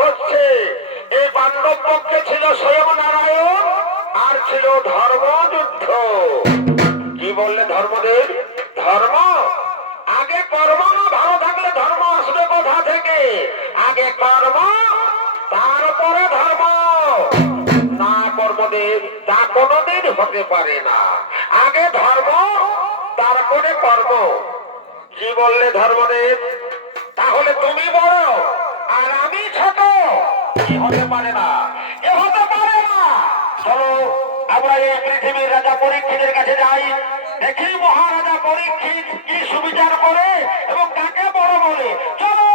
হচ্ছে এই পাণ্ডব পক্ষে ছিল স্বয়ং নারায়ণ আর ছিল ধর্মযুদ্ধ। কি বললে ধর্মদেব? ধর্ম আগে কর্ম না ভালো থাকলে ধর্ম আসবে কোথা থেকে? আগে কর্ম তারপরে ধর্ম। না কর্মদেব, তা কোনদিন হতে পারে না। আগে ধর্ম তারপরে কর্ম। কি বললে ধর্মদেব? তাহলে তুমি বড় আর আমি ছোট? কি হতে পারে না, এ হতে পারে না। চলো আমরা এই পৃথিবীর রাজা পরীক্ষিতের কাছে যাই, দেখি মহারাজা পরীক্ষিত কি সুবিচার করে এবং কাকে বড় বলে। চলো।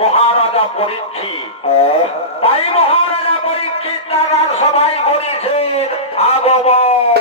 মহারাজা পরীক্ষিত, তাই মহারাজা পরীক্ষিত তার সবাই বলেছেন আগমন।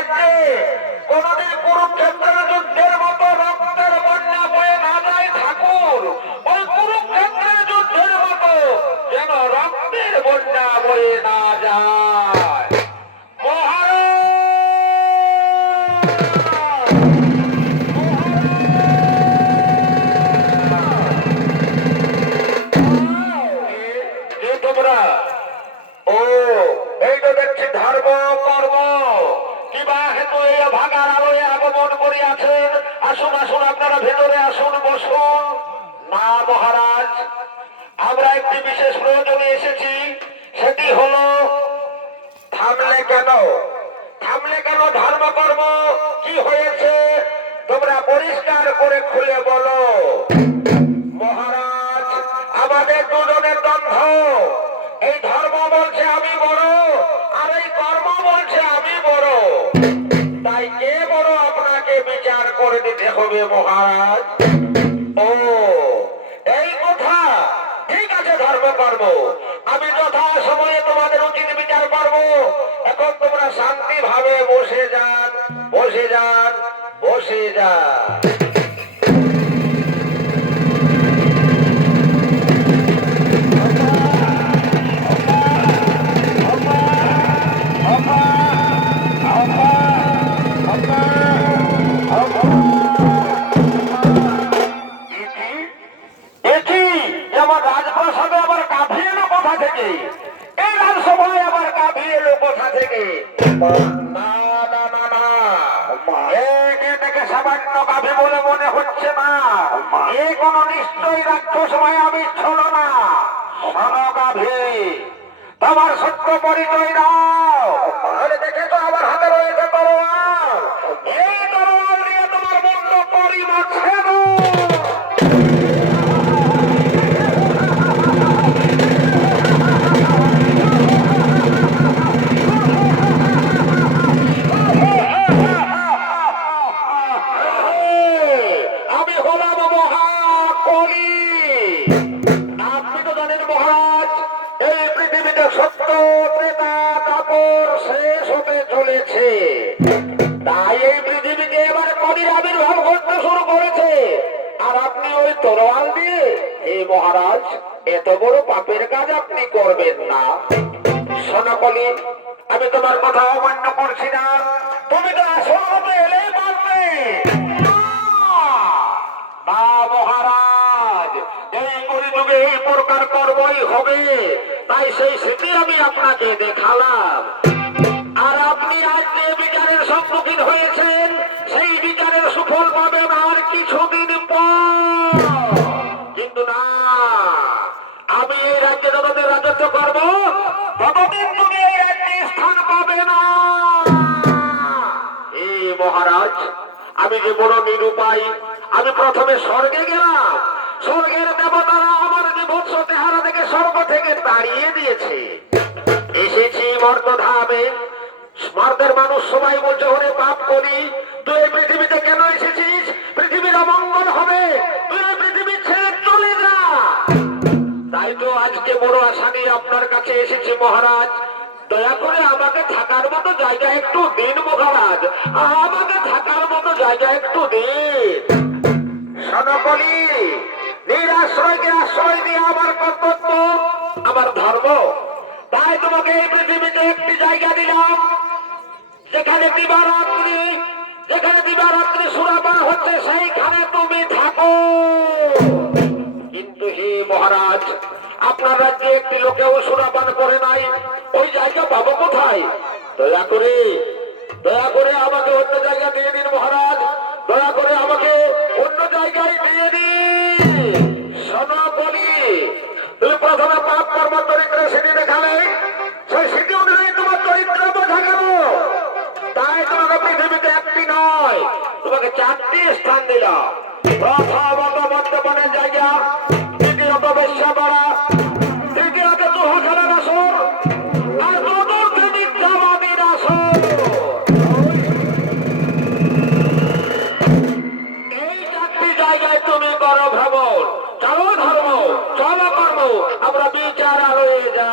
রাজ্যে কোনদিন কুরুক্ষেত্রের যুদ্ধের মতো রক্তের বন্যা বয়ে না যায় ঠাকুর, ওই কুরুক্ষেত্রের যুদ্ধের মতো যেন রক্তের বন্যা বয়ে না যায়। তোমরা ও এই তো দেখছি ধর্ম কর্ম কিবা হেতু এই ভাগার আলোয় আগমন করিয়াছেন। আসুন আসুন, আপনারা ভেতরে আসুন, বসুন। না মহারাজ, আমরা একটি বিশেষ প্রয়োজনে এসেছি। সেটি হলো থামলে কেন, থামলে কেন? ধর্মকর্ম কি হয়েছে তোমরা পরিষ্কার করে খুলে বলো। মহারাজ, আমাদের দুজনের দ্বন্দ্ব। এই ধর্ম বলছে আমি বড়, আর এই কর্ম বলছে আমি বড়। তাই কে বড় আপনাকে বিচার করে দিতে হবে মহারাজ। ও এই কথা, ঠিক আছে ধর্মকর্ম, আমি যথা সময়ে তোমাদের উচিত বিচার করব। এখন তোমরা শান্তি ভাবে বসে যান, বসে যান, বসে যান। আমার রাজপ্রাসাদে আবার কাঁধি এলো কোথা থেকে? এই রাজসভায় আবার কাঁধি এলো কোথা থেকে? না না না না, একে দেখে সামান্য কাঁধি বলে মনে হচ্ছে না। এ কোন নিশ্চয়ই রাক্ষস মায়াবী ছিল না। শোনো কাঁধি, তোমার সত্য পরিচয় দাও। আরে দেখে তো আমার হাতে রয়েছে তরোয়াল। এই তরোয়াল দিয়ে তোমার মুন্ড করি মাছে না। আমি হলাম মহাকলি। আপনি তো জানেন মহারাজ, এই পৃথিবীতে সত্য ত্রেতা দাপর শেষ হতে চলেছে। তাই এই পৃথিবীতে এবার কলির আবির্ভাব ঘটতে শুরু করেছে। আর আপনি ওই তরোয়াল দিয়ে, এই মহারাজ, এত বড় পাপের কাজ আপনি করবেন না। শোনো কলি, আমি তোমার কথা অমান্য করছি না। তুমি তো আসল হতে এলেই পারবে না মহারাজ। এই কলিযুগে এই প্রকার কর্মই হবে। তাই সেই স্মৃতি আমি আপনাকে দেখালাম। আর আপনি আজ যে বিচারের সম্মুখীন হয়েছেন, সেই বিচারের সুফল পাবেন আর কিছুদিন পর। কিন্তু না, আমি এই রাজ্যে যতদিন রাজত্ব করব, ততদিন তুমি এই রাজ্যে স্থান পাবে না। এই মহারাজ, আমি যে বড় নিরুপায়। আমি প্রথমে স্বর্গে গেলাম, স্বর্গের দেবতারা আমার যে বৎস চেহারা থেকে স্বর্গ থেকে তাড়িয়ে দিয়েছে। এসেছি মর্তধামে। মর্তের মানুষ সবাই বলছে ওরে পাপ করি, তুই এই পৃথিবীতে কেন এসেছিস? পৃথিবীর অমঙ্গল হবে, তুই এই পৃথিবী ছেড়ে চলে যা। তাই তো আজকে বড় আশা নিয়ে আপনার কাছে এসেছি মহারাজ। দয়া করে আমাকে থাকার মতো জায়গা একটু দিন মহারাজ, আমাকে থাকার মতো জায়গা একটু দিন। সনকলি, নিরাশ্রয়কে আশ্রয় দিয়ে আমার কর্তব্য, আমার ধর্ম। তাই তোমাকে এই পৃথিবীতে একটি জায়গা দিলাম, যেখানে দিবারাত্রি সুরাপান হচ্ছে, সেইখানে তুমি থাকো। কিন্তু হে মহারাজ, আপনার রাজ্যে একটি লোকেও সুরাপান করে নাই। ওই জায়গা পাবো কোথায়? দয়া করে আমাকে অন্য জায়গা দিয়ে দিন মহারাজ। দয়া করে আমাকে অন্য জায়গায় দিয়ে দিন। শোনো বলি, তুমি প্রথমে পাপ কর্ম চরিত্রের সিঁড়ি দেখালে, সেই সিঁড়ি অনুযায়ী তোমার চরিত্র বোঝা গেল। তাই তোমাকে পৃথিবীতে একটি নয়, তোমাকে 4টি স্থান দিলাম। প্রথমত মদ্যপানের জায়গা, দ্বিতীয়ত বেশ্যা করা, তৃতীয়ত চুহা খেলার আসর, আর চতুর্থ মিথ্যাবাদীর আসর। এই 4টি জায়গায় তুমি করো ভ্রমণ। চলো ধর্ম, চলো কর্ম, আমরা বিচার আলোয় যা।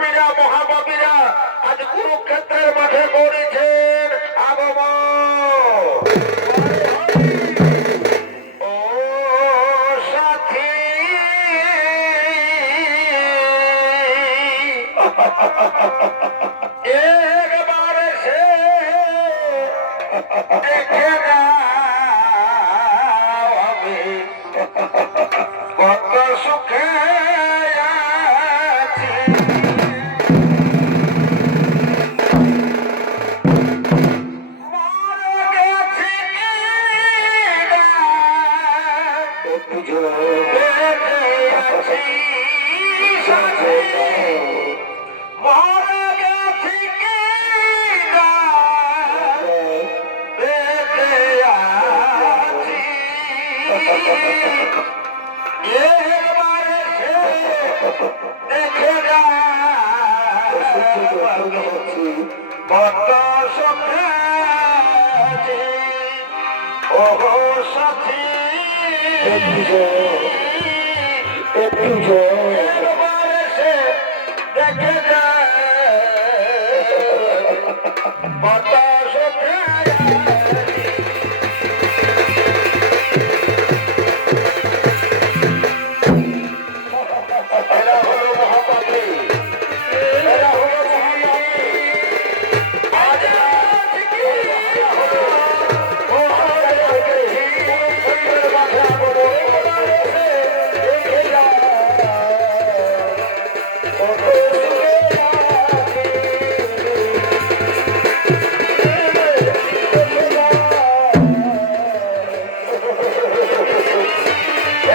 পাপীরা মহাপাপীরা আজ কুরুক্ষেত্রের মাঠে করেছেন আগমন। ও সাথী একবার সে দেখে যাও আমি কত সুখে আছি। মরে গেছি কিনা বেঁচে আছি সাথী। মরে গেছি কিনা বেঁচে আছি। একবারে সে দেখে যা কত সুখে আছি। ওগো সাথী একবারে সে দেখে যা কত সুখে আছি। এরা হলো মহাপাপী, এরা হলো মহাপাপী। আজ কি হলো? মরে গেছি কুরুক্ষেত্রের মাঠে আগমন করেছে। দেখে যা কত সুখে আছি।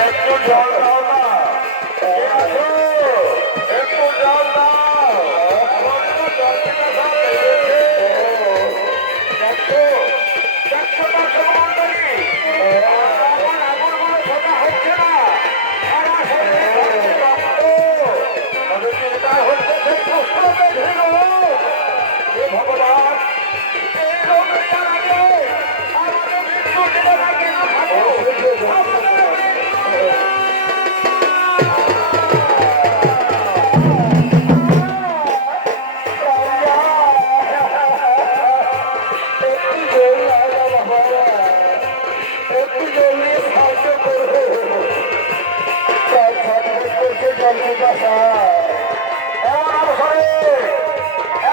একটু জল দাও না, একটু জল দাও। জল খেতে সব বেড়েছে। দেখছো দেখছো দর্শক মন্ডলী, আমার আঙুলগুলো সোজা হচ্ছে না, সারা শরীরে ঝরছে রক্ত। তবে চিন্তা হচ্ছে সেই পুষ্ট বেঁধে রোগ। হে ভগবান, এই রোগ নেওয়ার আগে আমাদের মৃত্যু দিলে না কেন থাকো? আমাদের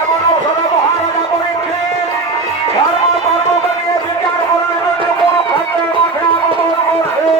এমন অবসরে মহারাজা পরীক্ষিত ধর্ম কর্মকে নিয়ে বিচার করার জন্য কুরুক্ষেত্রের মাঠে আগমন করছে।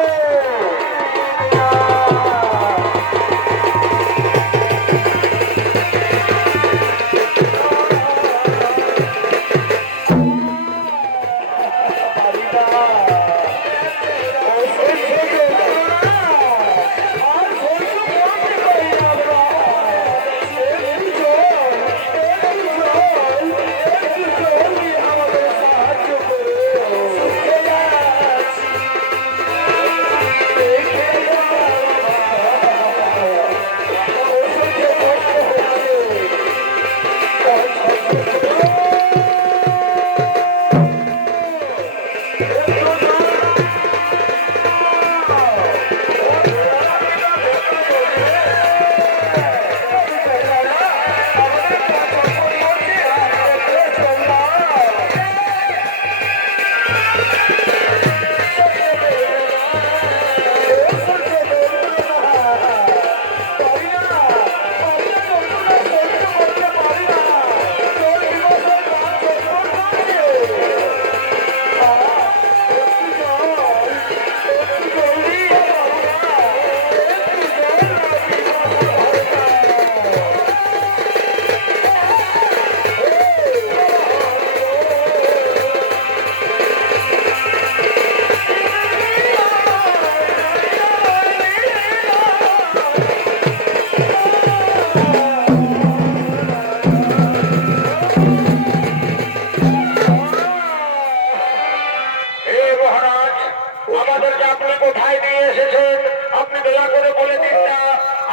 আমাদেরকে আপনি কোথায় নিয়ে এসেছেন? আপনি দয়া করে বলে দিন না।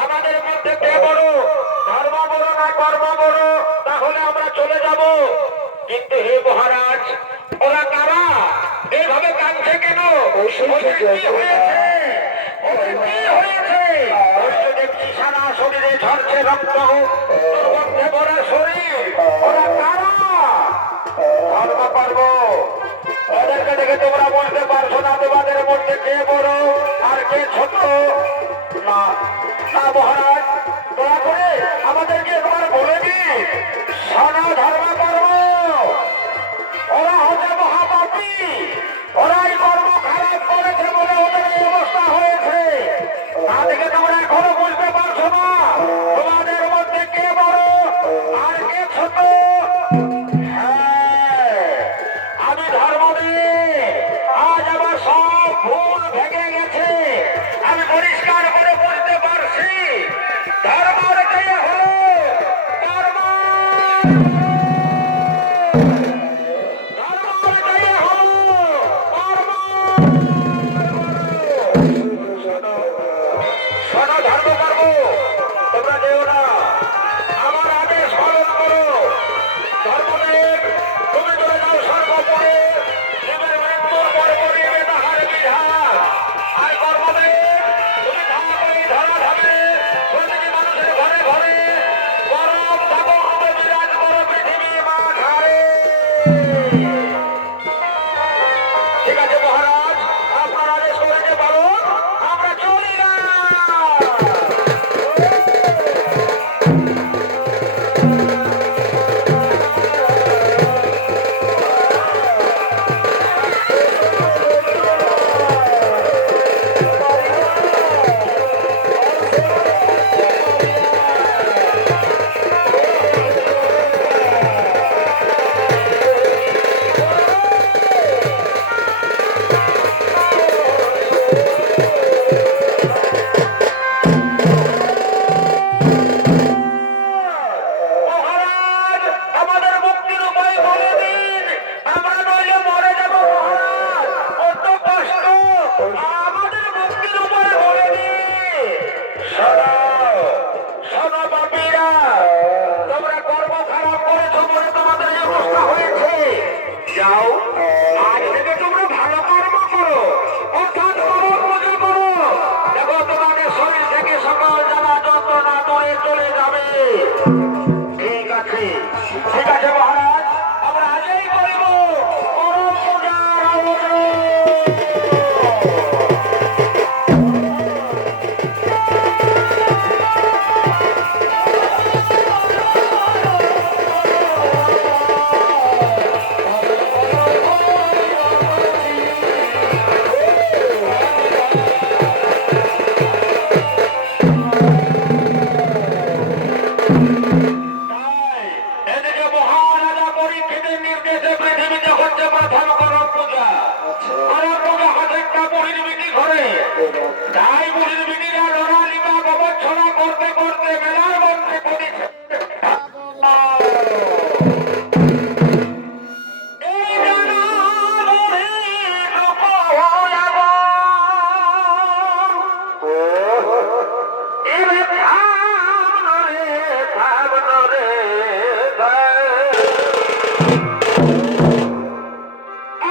আমাদের মধ্যে কে বড়, ধর্ম বড় না কর্ম বড়? তাহলে আমরা চলে যাব। কিন্তু হে মহারাজ, ওরা কারা? এইভাবে কাঁদছে কেন? ওদের কি হয়েছে? ওদের কি হয়েছে? ওই যে দেখছি সারা শরীরে ঝরছে রক্ত, দুর্গন্ধে ভরা শরীর, ওরা কারা? ধর্ম পারব, ওদেরকে দেখে তোমরা বলতে পারছো না তোমাদের মধ্যে কে বড় আর কে ছোট? না না মহারাজ, দয়া করে আমাদেরকে একবার বলে দিন। সারা ধর্ম পারব, ওরা হচ্ছে মহাপাপী, ওরাই কর্ম খারাপ করেছে বলে ওদের এই অবস্থা হয়েছে। তা থেকে তোমরা এখনো বুঝতে পারছো না তোমাদের মধ্যে কে বড় আর কে ছোট? হ্যাঁ, আমি ধর্মবীর, আজ আমার সব ভুল ভেঙে গেছে, আমি পরিষ্কার করে বুঝতে পারছি ধর্মের জয় হলো কর্ম। শোনো ধর্ম করবো, তোমরা যেও না, আমার আদেশ পালন করো। ধর্মদেব, তুমি চলে যাও সর্বপরে, জীবের মৃত্যুর পর করিবে তাহার বিধান। আর কর্মদেব, তুমি ধামাকড়ি ধরাধামে প্রতিটি মানুষের ঘরে ঘরে গরম ধাবক রূপে বিরাজ করো পৃথিবী মাঝারে। ঠিক আছে মহারাজ, আপনার আদেশ করেছে পালন, আমরা চলি না। মহারাজ, আমাদের মুক্তির উপায় বলে দিন, আমরা নইলে মরে যাব। মহারাজ, কত কষ্ট, আমাদের মুক্তির উপায় বলে দিন। শোনো শোনো পাপীরা, তোমরা কর্ম খারাপ করেছো বলে তোমাদের এই অবস্থা হয়েছে। যাও, আজ থেকে তোমরা ভালো কর্ম করো, অর্থাৎ করো পূজা করো। দেখো তোমাদের শরীর থেকে সকল জ্বালা যন্ত্রণা দূরে চলে যাবে। ঠিক আছে, ঠিক আছে মহারাজ, আমরা আজই করিব করম পূজার আয়োজন। তাই এদিকে মহারাজা পরীক্ষিতের নির্দেশে পৃথিবীতে হচ্ছে প্রথম করম পূজা। করম পূজা হাতে একটা বুড়ির বিটি ঘরে, তাই বুড়ির বিটিরা লড়ালিকা গবচ্ছনা করতে করতে মেলার মধ্যে পড়েছে। এই জানা বুড়ি রূপ হলাব, এরে থামনো রে, থামনো রে,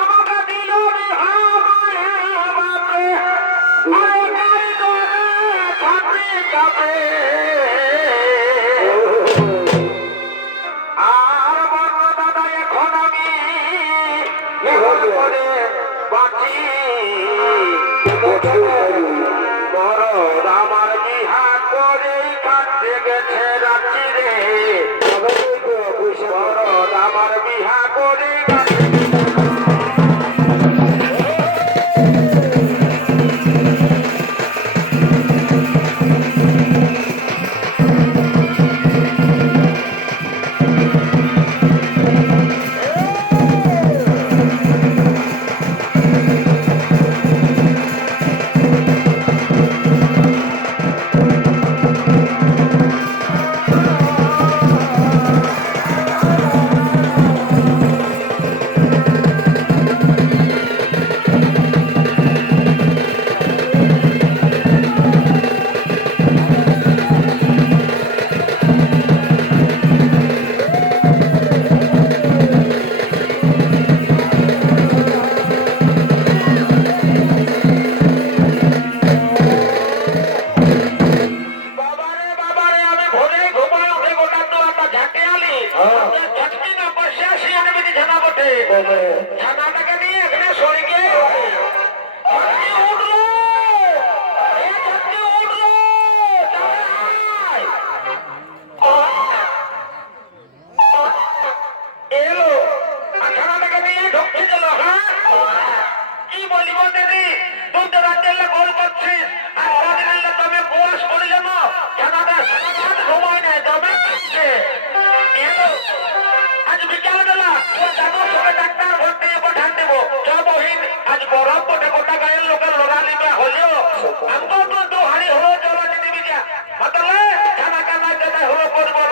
আমাকে দিল বিহারে বাপরে, আরে গাড়ি করে থাকবে যাবে। আর বর্ণ দাদা এখন আমি বিহার করে বাঁচি, মরদ আমার বিহার করেই কাটতে গেছে রাত্রি রে। ঝটকি না বসে আসি আমি যদি ছানা বটে ছানাটাকে নিয়ে এখানে সরে গিয়ে উঠলো উঠলো এলো ছানাটাকে নিয়ে ঢুকতে গেল। হ্যাঁ কি বলিব দিদি তুই তো রাজ্যের গোল করছিস আর সারাদিন তবে বয়স করিল না ছানাটা সময় নেই তবে এলো আজ বিকালবেলা ও জানো সবে ডাক্তার ভর্তি পাঠান দেবো বহিন আজ গরম বটে গোটা গায়ের লোকের লড়ালিকা হলেও আমার তো হাড়ি হলো জলা দিবি যা মাতালে ছানা কানা কেটে হলো করবো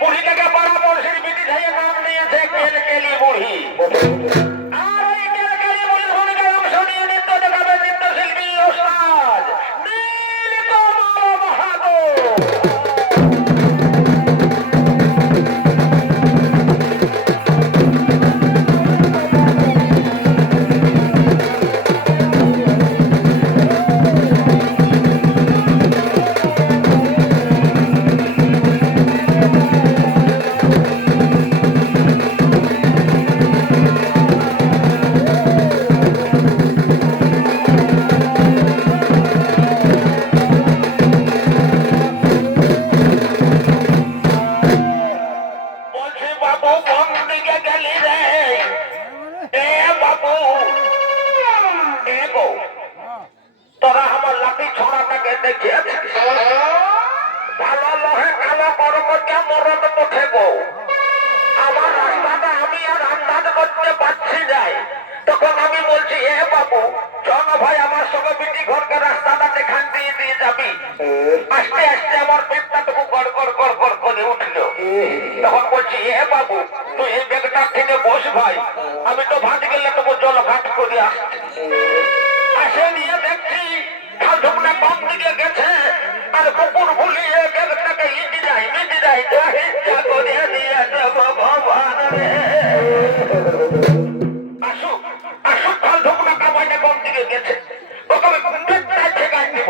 বুড়িটাকে পরামর্শের বিধি থেকে নাম নিয়েছে কেলি বুড়ি। আমি তো ভাত গেলে তবু জল ভাত করে আসে নিয়ে দেখছি খাল ঢুকনা কম দিকে গেছে আর কুকুর ভুলিয়ে গেলটাকে ইটি যায় মিটি যায় করে দিয়ে ভগবান রে আসুক আসুক খাল ঢুকনা কামাইটা কম দিকে গেছে ওকে ঠেকাই দিব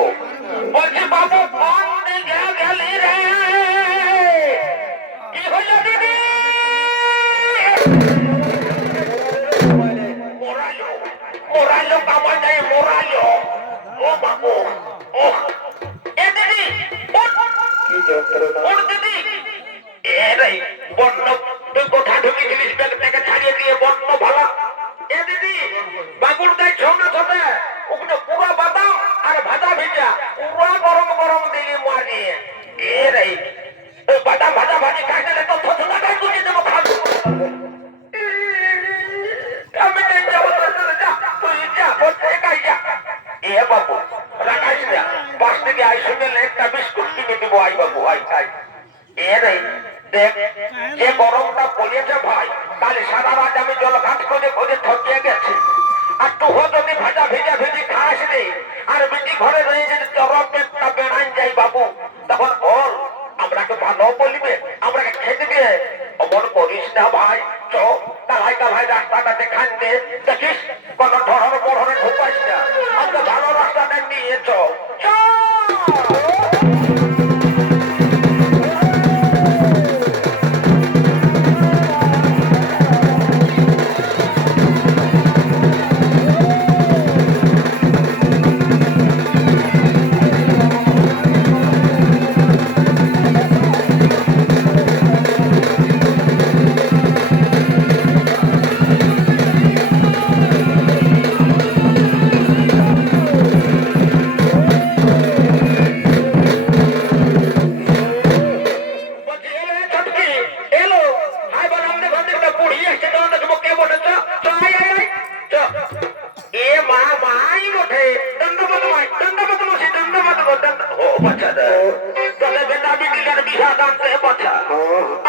বলছি বাবু কম দিকে গেলি রে কি হইল দিদি Moralo kawan dari Moralo. Oh babu. Oh. Didi. Didi. Rai. Bonno. তুই কোথা ঢুকেছিলিস ব্যাগটাকে ছাড়িয়ে দিয়ে বন্ন ভালো দিদি বাবুর গায়ে ছৌনা ছতে ওখানে পুরো বাদাম আর ভাজা ভিজা পুরো গরম গরম দিলি মারিয়ে রে ওই বাদাম ভাজা ভাজি খাইলে তো থতলাটাই গুলিয়ে দেবো খাবো আমি যাবো তুই যা এ বাবু রাখাইস না, পাশ থেকে আইসুনে একটা বিস্কুট কিনে দিব। আই বাবু আই খাই। এ রে দেখ যে গরমটা পড়েছে ভাই, তাহলে সারা রাত আমি জলঘাট করে করে থকিয়ে গেছি। আর তুহো যদি ভাজা ভেজা ভেজি খাস রে, আর বেটি ঘরে রয়ে যদি চরম পেটটা বেড়াই যাই বাবু, তখন বল আমরাকে ভালো বলিবে, আমরাকে খেতে দিয়ে। অমন করিস না ভাই, চ তালাই তালাই রাস্তাটাতে খাইতে দেখিস কোন ধরনের বড় ঢুকাইস না। আজকে ভালো রাস্তাটা নিয়ে চ।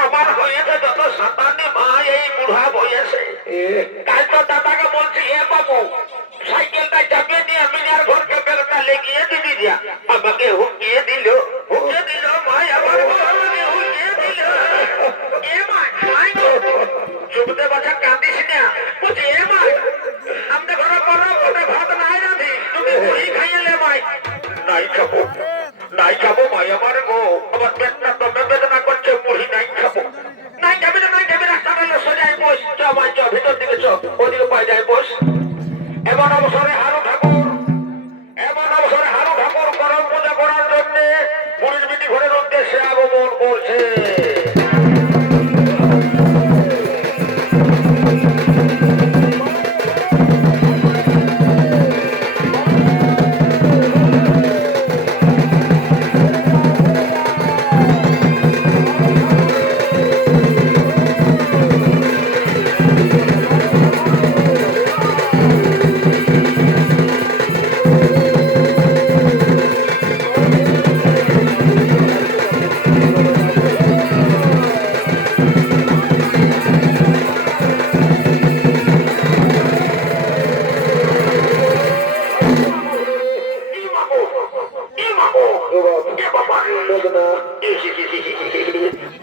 আমার হয়েছে যত সাতান্নি মা এই বুড়া বয়সে। তাই তো দাদাকে বলছি, এ বাবু সাইকেলটা চাপিয়ে দিয়ে মিনার ঘরকে বেলটা লেগিয়ে দিবি দিয়া। আমাকে হুকিয়ে দিল মা, আমার আমাকে হুকিয়ে দিল। এ মা চুপতে বাচ্চা কাঁদিস না। বলছি এ মা আমাদের ঘরে পড়া ওটা ভাত নাই রাধি, তুমি মুড়ি খাইলে মাই। নাই খাবো নাই খাবো মাই, আমার গো আমার পেটটা তো বেদনা করছে, মুড়ি নাই খাবো। নাই যাবি না, নাই যাবি, রাস্তাটা সোজাই বস। চ মাই চ, ভিতর দিকে চ, ওদিকে পাই যায় বস। এমন অবসরে হারু ঠাকুর করম পূজা করার জন্য মুড়ির বিটি ঘরের উদ্দেশ্যে আগমন করছে।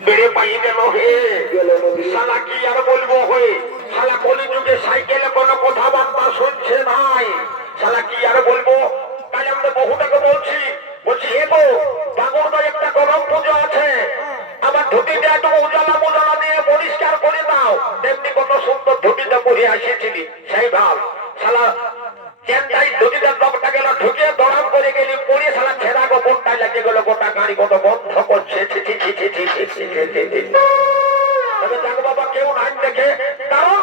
বেড়ে পাই গেল হে শালা, কি আর বলবো হয়ে শালা কলিযুগে সাইকেলে কোনো কথাবার্তা শুনছে নাই। শালা কি আর বলবো, তাই আমরা বহুটাকে বলছি হে গো বাঙুরদা একটা করম পুজো আছে, আমার ধুতিটা একটু উজালা মোজালা দিয়ে পরিষ্কার করে দাও। তেমনি কত সুন্দর ধুতিটা পরে আসিয়েছিলি, সেই ভাব শালা চেন্নাই ধুতিটার দমটা গেল ঢুকে দড়াম করে গেলি পরে শালা ছেঁড়া গোপনটাই লাগে গেল, গোটা গাড়ি কত বন্ধ করছে। তবে দেখ বাবা কেউ নাই দেখে, কারণ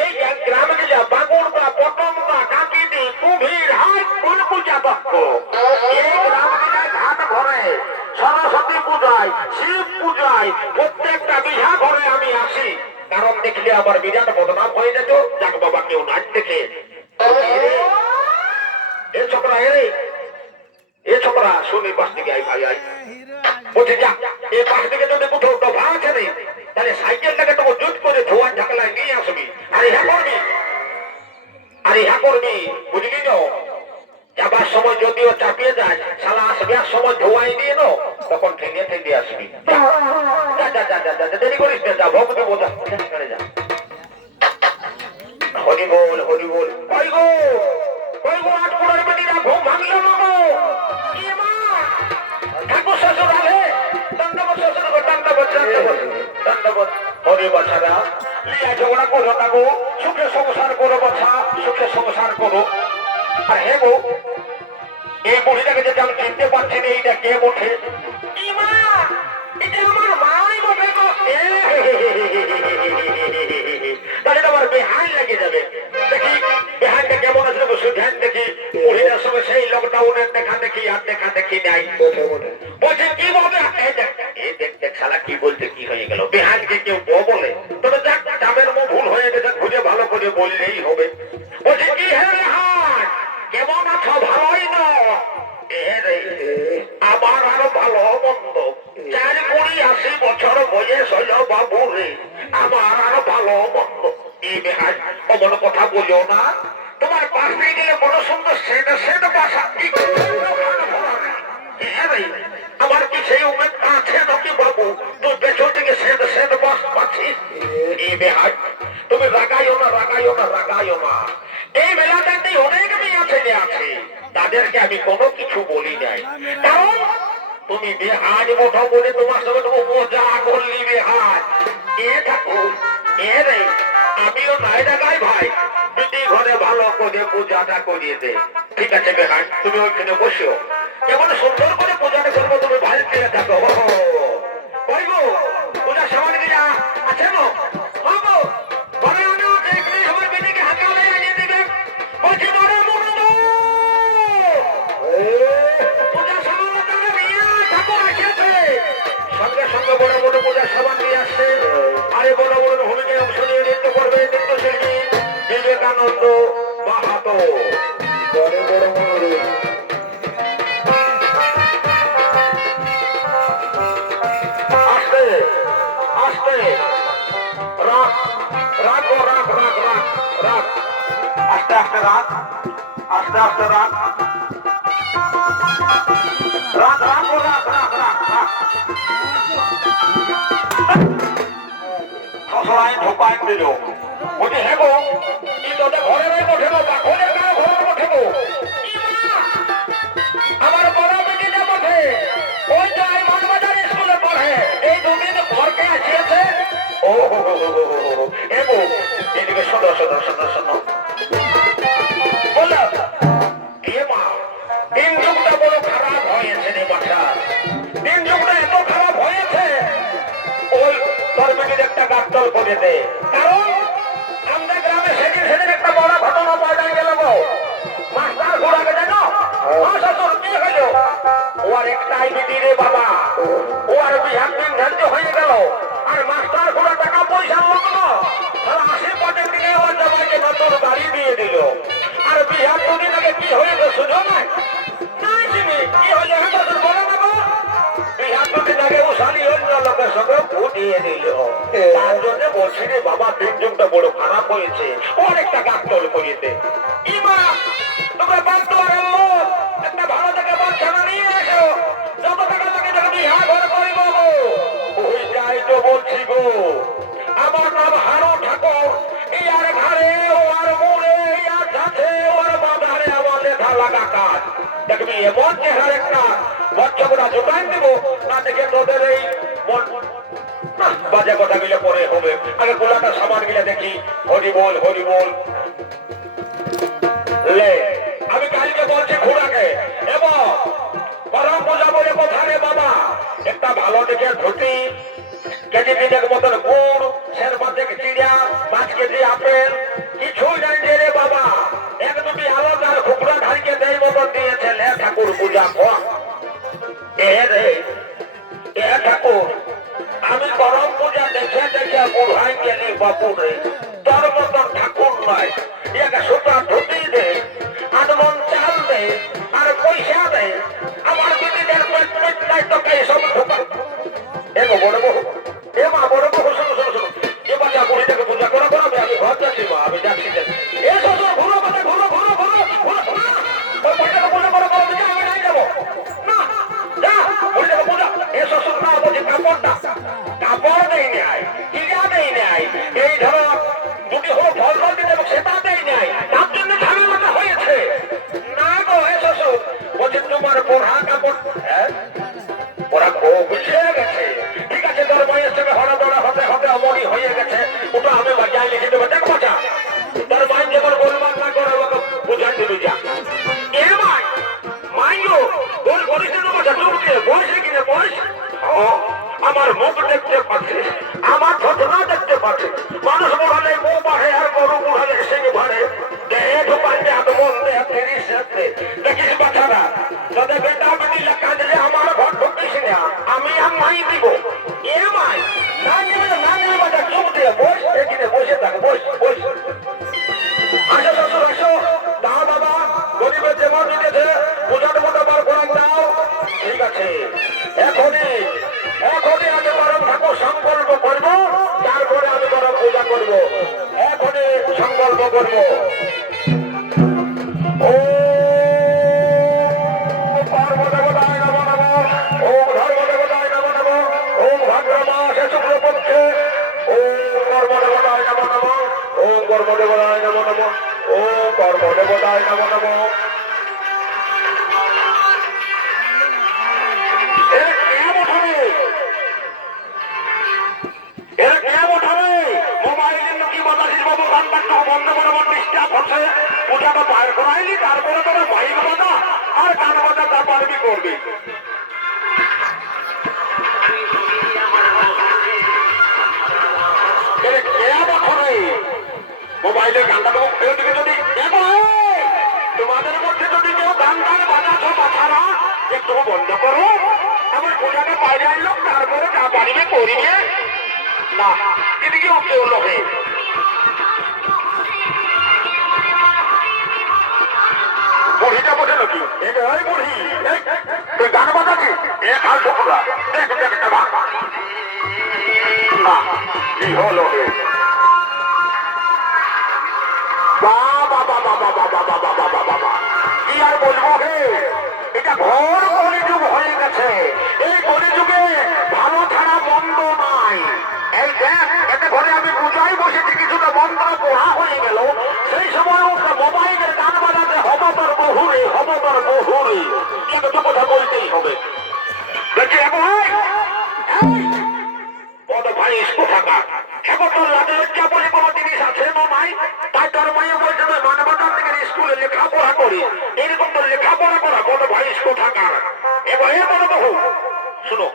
এই গ্রামে গেলে বাগুড়া পটমদা কাকিদি কুভির হাট কোন পূজা দক্ষ এই গ্রাম গেলে ঘাট ঘরে সরস্বতী পূজায় শিব পূজায় প্রত্যেকটা বিহা ঘরে আমি আসি, কারণ দেখলে আমার বিরাট বদনাম হয়ে যেত। যাক বাবা কেউ নাই দেখে। এ ছোকরা এ ছোকরা শুনি পাশ থেকে আই ভাই আই বলছে যা এই পাশ থেকে যদি কোথাও ডভা আছে রে, তাহলে সাইকেলটাকে তো জুট করে ধোয়া ঢাকলায় নিয়ে আসবি। আর ইহা করবি বুঝলি তো, যাবার সময় যদিও চাপিয়ে যায় শালা আসবে আর সময় ধোয়াই নিয়ে নো, তখন ঠেঙে ঠেঙে আসবি। দেরি করিস না, যা ভক্তি বোঝা যা। হরি বল হরি বল। কই গো আট পুরার বেটিরা ঘুম ভাঙলো না গো। ঠাকুর শ্বশুর আলে দণ্ডবোধ শ্বশুর দণ্ডবোধ। হরি বাছারা লিয়া ঝগড়া করো না গো, সুখে সংসার করো বাছা, সুখে সংসার করো। আর হে গো এই বুড়িটাকে যদি আমি চিনতে পারছি না, এইটা কে বটে? এটা আমার মাই বটে গো। তাহলে তো আমার বেহাই লেগে যাবে। দেখি বেহাইটা কেমন আছে সুধ্যান দেখি। বুড়িটার সঙ্গে সেই লকডাউনের দেখা দেখি আর দেখা দেখি নাই। বলছে কি বলবে, এই দেখ শালা কি বলতে কি হয়ে গেল। বেহাইকে কেউ বলে, তবে দেখ দামের মুখ ভুল হয়ে গেছে, খুঁজে ভালো করে বললেই হবে। বলছে কি হে হাট কেমন আছো ভাই? বাবা তোমার পাশ দিয়ে গেলে বড় সুন্দর সেটা সেটা বাসা আমার কি সেই উমেদ আছে নাকি বাবু তুই পেছন থেকে সেটা সেটা বাস পাচ্ছিস এই বেহাই তুমি রাগাইও না রাগাইও না রাগাইও না এই মেলাটাতে অনেক মেয়ে ছেলে আছে তাদেরকে আমি কোনো কিছু বলি নাই কারণ তুমি বেহাজ ওঠো বলে তোমার সঙ্গে তুমি মজা করলি বেহাজ এ ঠাকুর এ রে আমিও নাই রাগাই ভাই বিটি ঘরে ভালো করে পূজাটা করিয়ে দে ঠিক আছে বেহাজ তুমি ওইখানে বসো কেমন সুন্দর করে পূজাটা করবো তুমি ভাই ফিরে থাকো ওই গো পূজা সামান কিনা আছে গো বাবু বলে আনো দেখলে আমার বেটিকে হাতে লাগিয়ে দেবে বলছি বড় মনে পূজা সামান ঠাকুর আসিয়াছে সঙ্গে সঙ্গে বড় বড় পূজার সামান নিয়ে আসছে আরে বড় বড় ভূমিকায় অংশ নিয়ে নৃত্য করবে নৃত্যশিল্পী বিবেকানন্দ মাহাতো বড় বড় মনে আস্তে আস্তে রাখ রাখ রাখ রাখ রাখ রাখ আস্তে আস্তে রাখ আস্তে আস্তে রাখ রাখ রাখ রাখ রাখ রাখ রাখ সবাই ঢোকায় দিল বলছি হ্যাঁ গো কি তোদের ঘরে নাই বসে গো বা ঘরে কেন ঘরে বসে গো আমার বড় বেটিটা বসে ওই যে মানবাজার স্কুলে পড়ে এই দুদিন ঘরকে আসিয়েছে ও এগো এদিকে শোনো শোনো শোনো শোনো বললাম এ মা দিন যুগটা বড় খারাপ হয়েছে রে বাচ্চা দিন যুগটা এত খারাপ হয়েছে ওই তোর বেটির একটা গাছতল করে দে কারণ আমাদের গ্রামে সেদিন সেদিন একটা বড় ঘটনা পাল্টাই গেল গো মাস্টার ঘোড়াকে জানো শ্বশুর কি হইল ও আর একটাই বেটি রে বাবা ও আর বিহার দিন ধার্য হয়ে গেল আর মাস্টার ঘোড়া টাকা পয়সা লাগলো 80% দিনে ওর জামাইকে নতুন গাড়ি দিয়ে দিল আর বিহার দুদিন আগে কি হয়েছে শুনো না কি হলো শ্বশুর বলো না গো বিহার দুদিন আগে ও শালি অন্য লোকের সঙ্গে ফুটিয়ে দিল তার জন্য বলছি রে বাবা দিন যুগটা বড় খারাপ হয়েছে অনেকটা গাছতল করিয়েছে ইমা তোমরা বাচ্চার লোক একটা ভালো থেকে বাচ্চা নিয়ে এসো যত টাকা লাগে টাকা বিহা ঘর করিব গো ওই যাই তো বলছি গো আমার নাম হারু ঠাকুর এই আর ঘরে ও আর মোড়ে এই আর যাচ্ছে ও আর বাজারে আমার লেখা লাগা কাজ দেখবি এমন চেহারা একটা বাচ্চাগুলা জোটাই দেবো না দেখে তোদের এই বাজে কথা মিলে পরে হবে আগে গোলাটা সামান মিলে দেখি হরি বল লে আমি কালকে বলছি ঘোড়াকে এবং করম পূজা বলে কোথায় বাবা একটা ভালো দেখে ধুতি কেজি দিনের মতন গুড় সের মধ্যে চিড়িয়া 5 কেজি আপেল কিছুই নাই রে বাবা এক দুটি আলাদা আর খুকড়া ধারিকে দেয় মতন দিয়েছে লে ঠাকুর পূজা কর এ রে এ ঠাকুর আমি করম পূজা দেখে দেখে বুড়াই গেলি বাপু রে তোর মতন ঠাকুর নয় একটা সুতা ধুতি দে আদমন চাল দে আর পয়সা দে আমার বিটিদের পেট পেট নাই তোকে এসব ঢোকা এগো বড় বহু এ মা বড় বহু শোনো শোনো শোনো এ বাচ্চা বুড়িটাকে পূজা করা করাবে আমি ঘর যাচ্ছি মা আমি যাচ্ছি এ শ্বশুর ঘুরো বাচ্চা ঘুরো ঘুরো ঘুরো ঘুরো ওই বাচ্চাকে পূজা করো করো দিকে আমি নাই যাবো না যা বুড়িটাকে পূজা এ শ্বশুর না বলছি কাপড়টা কাপড় দেই নাই কিরা দেই নাই এই ধরো দুটি হোক ফল ফল দিতে সেটা দেই নাই তার জন্য ঝামেলাটা হয়েছে না গো এ শ্বশুর বলছি তোমার পড়া কাপড় হ্যাঁ ওরা গুছিয়ে গেছে ঠিক আছে তোর বয়স থেকে হরা দড়া হতে হতে অমনি হয়ে গেছে ওটা আমি বাজায় লিখে দেবো দেখ বাচ্চা তোর মাই যেমন গোলমাল না করে ওকে বুঝাই দিবি যা এ মাই মাইও গোল করিস না বাচ্চা চুপকে বয়সে কিনে বয়স আমার মুখ দেখতে পাচ্ছিস আমার ঘটনা দেখতে পাচ্ছিস মানুষ বুড়ালে মুখ বাড়ে আর গরু বুড়ালে সিং বাড়ে দেহে ঢুকাইতে আগমন দেহ 30 দেখিস বাচ্চারা তোদের বেটা বেটি লেখা দিলে আমার ঘর ঢুকিস না আমি আর মাই দিব এ মাই না নিবে বাচ্চা চুপ দিয়ে বস এখানে বসে থাকে বস আসো শ্বশুর আসো দাও বাবা গরিবের যেমন দিতেছে পূজার মতো বার করে দাও ঠিক আছে এখনই আমি গরম ঠাকুর সংকল্প করবো তারপরে আমি গরম পূজা করবো এখনই সংকল্প করবো কর্মদেবতায় নমো নমো। তারপরে তোরা বাইক বাজা আর গান বাজা তা পারবি করবি। মোবাইলে গানটা তো দিকে যদি তোমাদের মধ্যে যদি কেউ গান গান বাজাছো বাছারা একটু বন্ধ করো। আমার পূজাটা বাইরে আনলো তারপরে যা পারিবে করিবে না এদিকে কেউ লোকে বুড়িটা বোঝে নাকি বুড়ি তুই গান বাজাচ্ছি এ খাল ঠোকরা না কি হলো কি আর বলবো হে এটা ঘোর কলিযুগ হয়ে গেছে। এই কলিযুগে ভালো ছাড়া মন্দ নাই। এই দেখ এতে ঘরে আমি পূজায় বসেছি কিছুটা মন্ত্র পড়া হয়ে গেল সেই সময় মোবাইলের গান বাজাতে হবতর বহুরে একটু কথা বলতেই হবে। দেখছি কত ভাই কোথাকার এখন তোর লাগে লজ্জা বলে কোনো জিনিস আছে না নাই? তাই তোর মাইয়া বলছে মানবতার থেকে স্কুলে লেখাপড়া করি এরকম তোর লেখাপড়া করা কত ভাই কোথাকার। এবার এ বলো বহু শুনো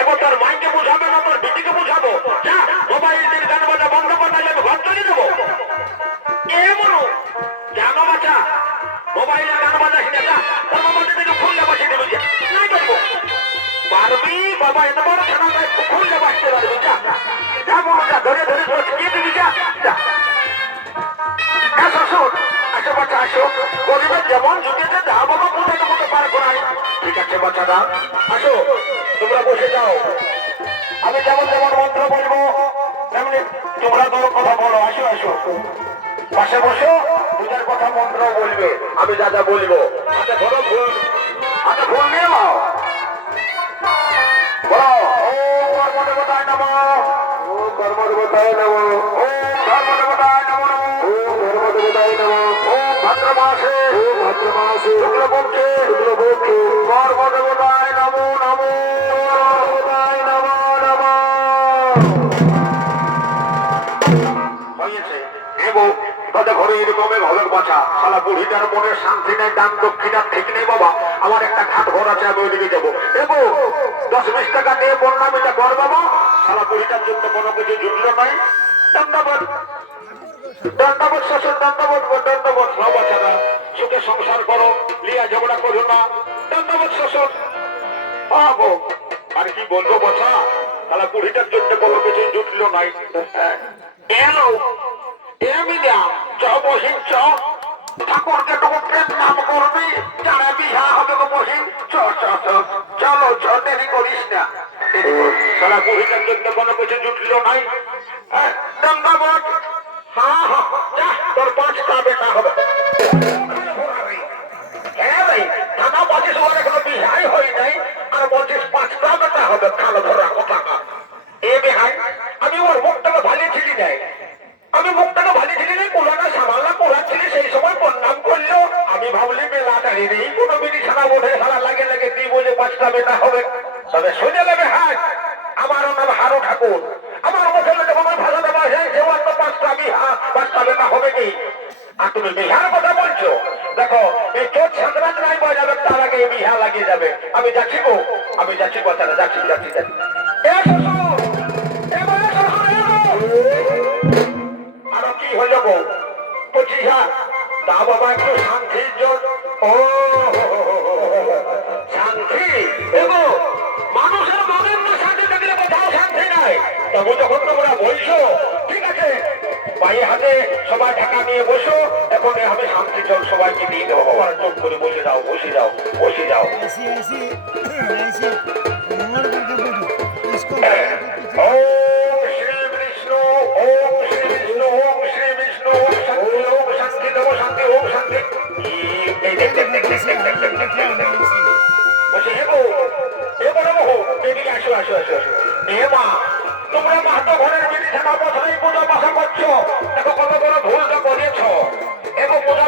এবার তোর মাইকে বুঝাবে না তোর বেটিকে বুঝাবো যা মোবাইল দিয়ে গান বাজা বন্ধ করতে আমি ঘর চালিয়ে দেবো। এমন জানো বাচ্চা মোবাইলে গান বাজাস না যা তোর মোবাইল থেকে খুললে বসে দেবে না করবো পারবি বাবা এত বড় খানাটায় খুললে বাঁচতে পারবি যা যা বলো যা ধরে ধরে দিয়ে দিবি যা শ্বশুর আসো বাচ্চা আসো গরিবের যেমন ঝুঁকেছে যা বাবা কোথায় মতো পার করাই। ঠিক আছে বাচ্চারা আসো তোমরা বসে যাও আমি যেমন যেমন মন্ত্র বলবো তেমনি তোমরা তোর কথা বলো। আসো আসো পাশে বসো পূজার কথা মন্ত্র বলবে আমি যা যা বলবো। আচ্ছা ধরো ভুল নিয়ে নাও বলো ওম কর্মদেবতায় নমঃ ওম কর্মদেবতায় নমঃ ওম ধর্মদেবতায় নমঃ ওম ধর্মদেবতায় নমঃ ওম ভাদ্রমাসে শুক্লপক্ষে কর্মদেবতায় নমো নমো দেবতায় নমো নমঃ। হয়েছে এবং তাদের ঘরে এরকমই ভাবের বাঁচা শালা বুড়িটার মনের শান্তি নেই দান দক্ষিণার ঠিক নেই বাবা আমার একটা ঘাট ঘর আছে আমি ওইদিকে যাবো এবং 10-20 টাকা নিয়ে বন্যামিটা কর বাবা শালা বুড়িটার জন্য কোনো কিছু জুটলো নাই। দণ্ডবোধ শ্বশুর দণ্ডবোধ সব আছে না সুখে সংসার করো লিয়া ঝগড়া করো না দণ্ডবোধ শ্বশুর পাবো। আর কি বলবো বাছা শালা বুড়িটার জন্য কোনো কিছু জুটলো নাই। এলো ঠাকুরকে টুকুরের নাম করবি যারা বিহা হবে গো বসি চলো দেরি করিস না সারা বুড়িটার জন্য কোনো কিছু জুটলো নাই। দণ্ডবোধ তোর 5টা বেটা হবে। হ্যাঁ ভাই থানা বলছিস ওর এখনো বিহাই হয় নাই আর বলছিস 5টা বেটা হবে কালো ধরা কথা এ বিহাই আমি ওর মুখটাকে ভালিয়েছিলি নাই আমি মুখটাকে ভালিয়েছিলি নাই পুরানা সামাল্লা পুরাচ্ছিলি সেই সময় প্রণাম করলো আমি ভাবলি মেলা দাঁড়িয়ে নেই কোনো মিনি সারা বোধে সারা লাগে তুই বলে 5টা বেটা হবে তবে শুনে নেবে হাট আমারও নাম হারু ঠাকুর আমার মুখে আমার ভাষা দেওয়া সেও তো 5টা বেটা হবে কি। আর তুমি বিহার কথা বলছো দেখো এই চোট সংক্রান্ত নাই বাজাবে তার আগে বিহা লাগিয়ে যাবে। আমি যাচ্ছি কথাটা যাচ্ছি আরো কি হয়ে যাবো 25,000 তা বাবা একটু শান্তির জন্য ও শান্তি দেখো মানুষের মনের না শান্তি থাকলে কোথাও শান্তি নাই। তবু যখন তোমরা বলছো ঠিক আছে পায়ে হাতে সবাই ঢাকা নিয়ে বসো এখন আমি শান্তি জল সবাইকে দিয়ে দেবো আমার চোখ করে বসে যাও তোমরা মাহাতো ঘরের বিধি থাকা বছরেই পূজা পাশা করছো দেখো কত বড় ভুলটা করেছ এবং পূজা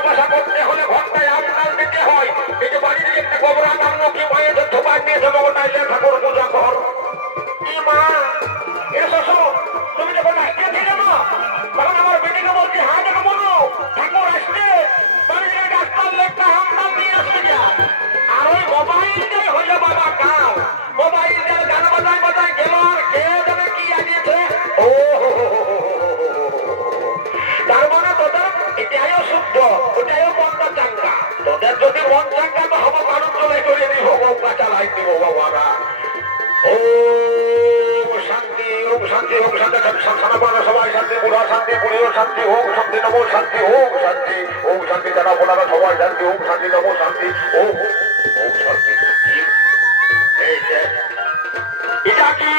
পুরীও শান্তি, ওম শান্তি নমো শান্তি, ওম শান্তি, ওম শান্তি। জানা বোনারা সবাই শান্তি, ওম শান্তি নমো শান্তি, ওম ওম শান্তি। এই যে এটা কি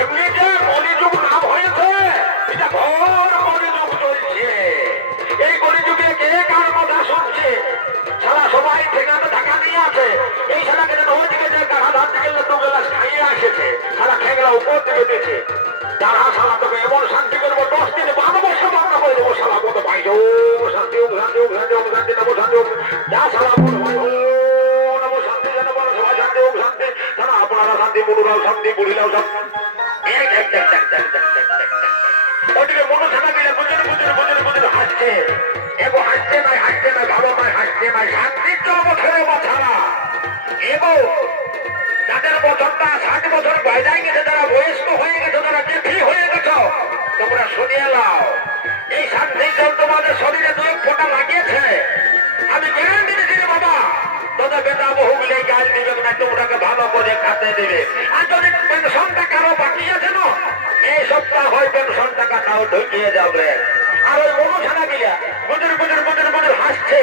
এমনিতে কলিযুগ নাম হয়েছে? এটা ঘোর কলিযুগ চলছে। এই কলিযুগে কে কার কথা শুনছে? সারা সবাই ঠেকাতে ঢাকা নিয়ে আছে। এই সারাকে যেন ওইদিকে যে কারা ধার থেকে দু গ্লাস খাইয়ে আসেছে, সারা ঠেকরা উপর দিকে দিয়েছে। যারা সারা তোকে এমন শান্তি করবো 10 দিন 12 বছর বন্ধ করে দেবো সারা মতো ভাই। ও শান্তি, ও শান্তি, ও শান্তি, ও শান্তি, নমো শান্তি। যা সারা মতো ভাই, ও নমো শান্তি, যেন বলো সবাই শান্তি, ও শান্তি। তারা আপনারা শান্তি, মুরুরাও শান্তি, বুড়িরাও শান্তি। ওদিকে মনো থাকা দিলে বুঝে বুঝে বুঝে বুঝে হাসছে। এবং হাসছে নাই, হাসছে নাই, ভালো নয়, হাসছে নাই। শান্তির জন্ম ছেড়ে বাছারা এবং যাদের বছরটা 60 বছর বাইরে গেছে, যারা বয়স্ক হয়ে গেছে, যারা জেঠি হয়ে গেছ, তোমরা শুনিয়ে নাও। এই শান্তির জল তোমাদের শরীরে 2 ফোঁটা লাগিয়েছে। আমি গ্যারান্টি দিচ্ছি রে বাবা, তোদের বেটা বহু মিলে গাল দিবে না, তোমরাকে ভালো করে খাতে দেবে। আর যদি পেনশন টাকারও বাকি আছে না, এই সপ্তাহ হয় পেনশন টাকা তাও ঢুকিয়ে যাবে। আর ওই অনুষ্ঠানা গিলা বুঝুর বুঝুর বুঝুর বুঝুর হাসছে।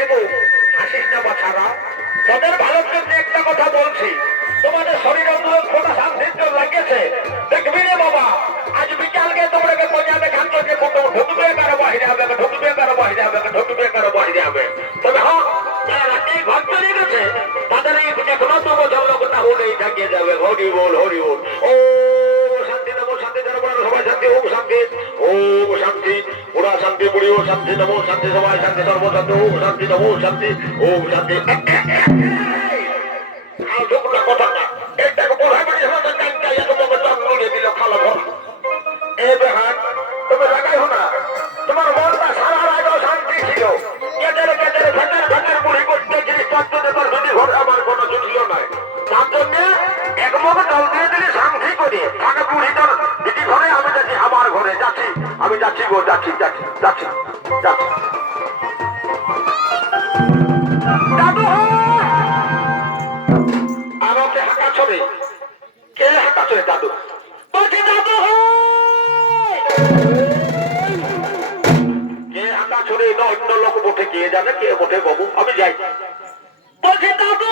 এবং হাসিস না বাছারা, তোদের ভালোর জন্য একটা কথা বলছি, তোমাদের শরীরে 2 ফোঁটা শান্তির জল লাগিয়েছে। দেখবি রে বাবা, আজ বিকালকে তোমরাকে বোঝাবে খান থেকে ঢুকবে কারো বাহিরে হবে, ঢুকবে কারো বাহিরে হবে, ঢুকবে কারো বাহিরে হবে। তবে হ্যাঁ, যারা রাতে ঘর চলে গেছে তাদের এই এখনো 2 বছর লোকটা হলেই থাকিয়ে যাবে। হরি বল, হরি বল। ও শান্তি নমো শান্তি, যারা বলো সবাই শান্তি, ওম শান্তি, ওম শান্তি। পুরা শান্তি, পুরীও শান্তি, নমো শান্তি, সবাই শান্তি, সর্ব শান্তি, ওম শান্তি নমো শান্তি, ওম শান্তি। কথা না এটাকে কোথায় পাঠিয়ে তোমাকে চাকরি দিল খালা ঘর। এ বেহান, তুমি লাগাইও না। তোমার মনটা সারা আগেও শান্তি ছিল। কেদের কেদের ভেতর ভেতর বুড়ি করতে জিনিসটার জন্য তোর যদি ঘর আমার কোনো জুটল নাই। তার জন্য এক মুখ জল দিয়ে দিলে শান্তি করে থাকে বুড়ি তোর দিদি ঘরে, আমি যাচ্ছি আমার ঘরে যাচ্ছি, আমি যাচ্ছি গো, যাচ্ছি যাচ্ছি যাচ্ছি যাচ্ছি। দাদু আমাকে হাঁকা ছড়ে, কে হাঁকা ছড়ে? দাদু বলছি, দাদু কে হাঁকা ছড়ে? না অন্য লোক বটে, কে জানে কে বটে বাবু, আমি যাই। বলছি দাদু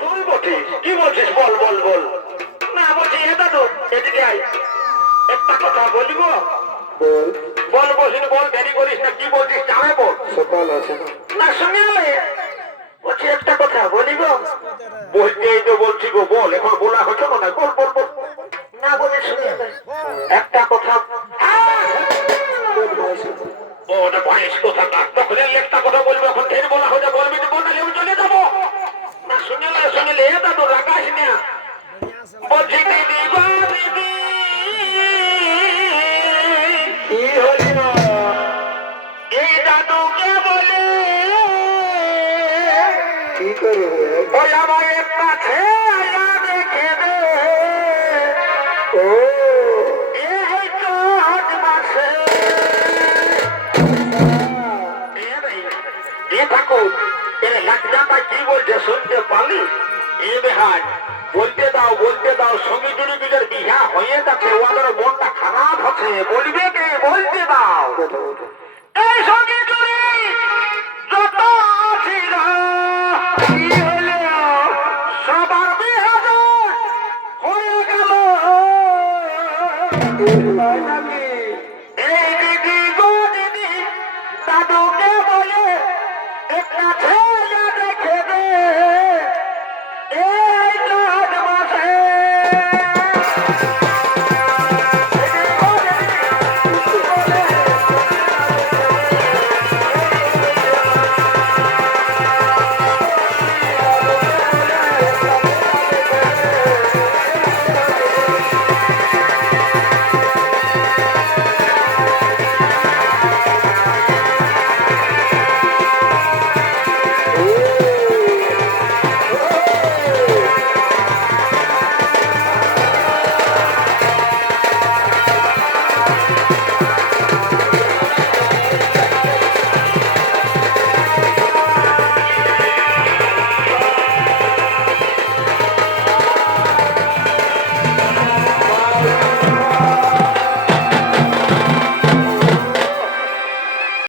তুই বটিস? কি বলছিস? বল বল বল। না বলছি এ দাদু এদিকে আয়, একটা কথা বলবো। বল বল, বসিন বল, দেরি করিস না। কি বলছিস জানে বল, সকাল আছে না শুনে বলছি একটা কথা বলিব। বলতেই তো বলছি গো, বল। এখন বলা হচ্ছে না, বল বল বল। না বলে শুনে একটা কথা। ওটা বয়স কথা না, তখন একটা কথা বলবো। এখন ফের বলা হয়ে বলবি তো বললে আমি চলে যাবো না। শুনলে শুনলে দাদু রাগাস না। বলছি দিদি গো দিদি, কি হইল এই দাদুকে বলে কি করবে? ওই আমার একটা ছেলে দেখে দে। ও এই তো আজ মাসে এ ঠাকুর এর লাকড়াটা কি বলছে শুনতে পারলি? এ বেহান বলতে দাও, সঙ্গী জুড়ি বিজের বিহা হয়ে যাচ্ছে, ওদের মনটা খারাপ হচ্ছে, বলবে কে? বলতে দাও।